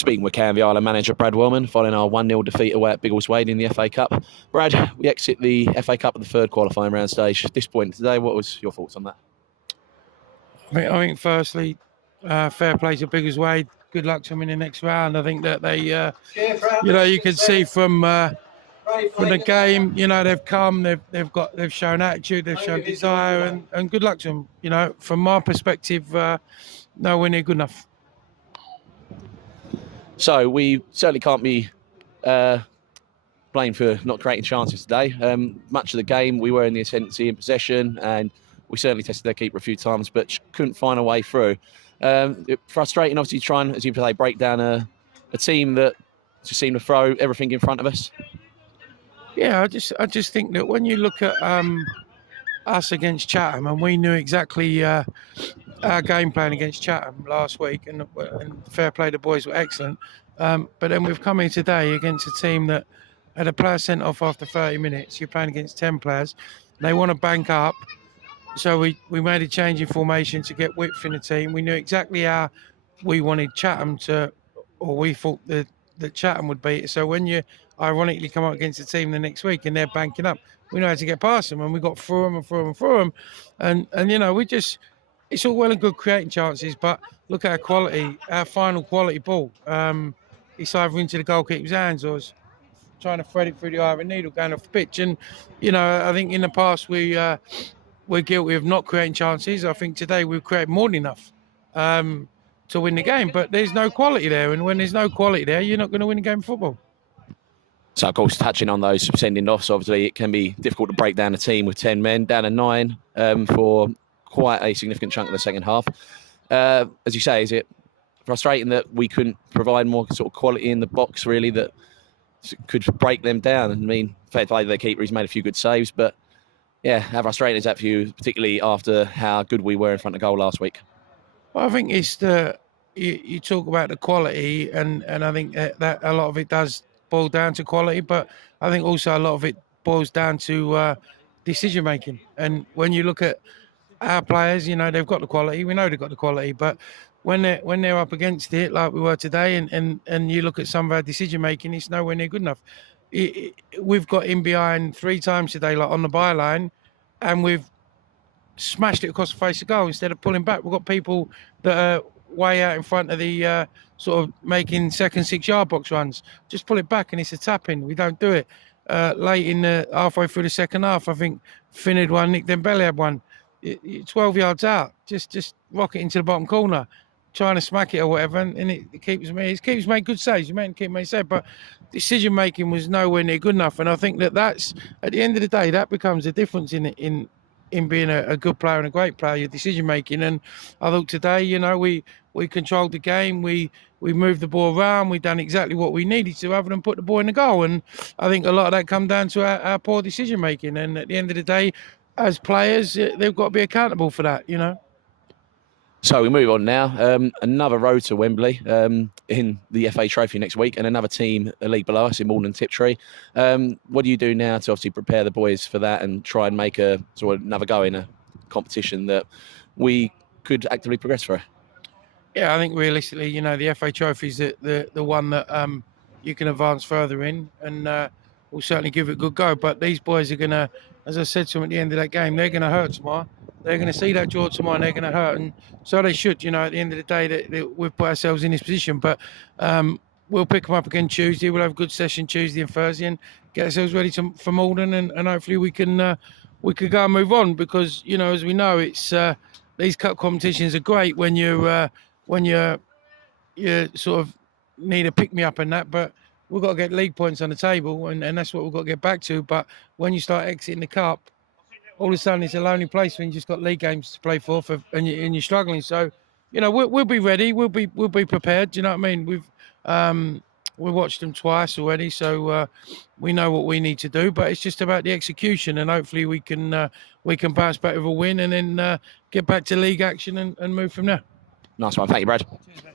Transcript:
Speaking with Canvey Island manager Brad Wellmen following our 1-0 defeat away at Biggleswade in the FA Cup. Brad, we exit the FA Cup at the third qualifying round stage. At this point today, what was your thoughts on that? I think firstly, fair play to Biggleswade. Good luck to them in the next round. I think that they, you can see from the game, they've come, they've shown attitude, they've shown desire, and good luck to them. From my perspective, nowhere near good enough. So we certainly can't be blamed for not creating chances today. Much of the game, we were in the ascendancy in possession, and we certainly tested their keeper a few times, but couldn't find a way through. Frustrating, obviously, trying, as you say, break down a team that just seemed to throw everything in front of us. Yeah, I just think that when you look at us against Chatham, and we knew exactly our game plan against Chatham last week, and fair play, the boys were excellent. But then we've come here today against a team that had a player sent off after 30 minutes. You're playing against 10 players. They want to bank up. So we made a change in formation to get width in the team. We knew exactly how we wanted Chatham to, or we thought that Chatham would beat it. So when you ironically come up against a team the next week and they're banking up, we know how to get past them, and we got through them and through them and through them. And we just, it's all well and good creating chances, but look at our quality, our final quality ball. It's either into the goalkeeper's hands or it's trying to thread it through the eye of a needle going off the pitch. And, I think in the past we're guilty of not creating chances. I think today we've created more than enough to win the game, but there's no quality there. And when there's no quality there, you're not going to win a game of football. So, of course, touching on those sending offs, obviously it can be difficult to break down a team with 10 men, down to 9 for quite a significant chunk of the second half. As you say, is it frustrating that we couldn't provide more sort of quality in the box, really, that could break them down? I mean, fair play to their keeper, he's made a few good saves, but yeah, how frustrating is that for you, particularly after how good we were in front of goal last week? Well, I think it's you talk about the quality, and I think that a lot of it does boil down to quality, but I think also a lot of it boils down to decision making. And when you look at our players, they've got the quality. We know they've got the quality, but when they're up against it, like we were today, and you look at some of our decision making, it's nowhere near good enough. We've got in behind 3 times today, like on the byline, and we've smashed it across the face of goal instead of pulling back. We've got people that are way out in front of the sort of making second 6-yard box runs. Just pull it back and it's a tap-in. We don't do it. Late in the halfway through the second half, I think Finn had one, Nick Dembele had one. 12 yards out, just rock it into the bottom corner, trying to smack it or whatever, and it keeps making good saves. You may keep making saves, but decision making was nowhere near good enough. And I think that's at the end of the day that becomes the difference in being a good player and a great player, your decision making. And I thought today, we controlled the game, we moved the ball around, we done exactly what we needed to, other than put the ball in the goal. And I think a lot of that come down to our poor decision making. And at the end of the day, as players, they've got to be accountable for that, So we move on now. Another road to Wembley in the FA Trophy next week, and another team a league below us in Malden Tiptree. What do you do now to obviously prepare the boys for that and try and make a sort of another go in a competition that we could actively progress through? Yeah, I think realistically, the FA Trophy is the one that you can advance further in, and we'll certainly give it a good go. But these boys are going to, as I said to them at the end of that game, they're going to hurt tomorrow. They're going to see that draw tomorrow and they're going to hurt. And so they should, at the end of the day, that we've put ourselves in this position. But we'll pick them up again Tuesday. We'll have a good session Tuesday and Thursday and get ourselves ready for Malden. And hopefully we can go and move on, because, as we know, it's these cup competitions are great when you sort of need a pick-me-up and that. But we've got to get league points on the table, and that's what we've got to get back to. But when you start exiting the cup, all of a sudden it's a lonely place when you just got league games to play for and you're struggling. So, we'll be ready. We'll be prepared. Do you know what I mean? We've watched them twice already, so we know what we need to do. But it's just about the execution, and hopefully we can bounce back with a win and then get back to league action and move from there. Nice one. Thank you, Brad. Cheers, mate.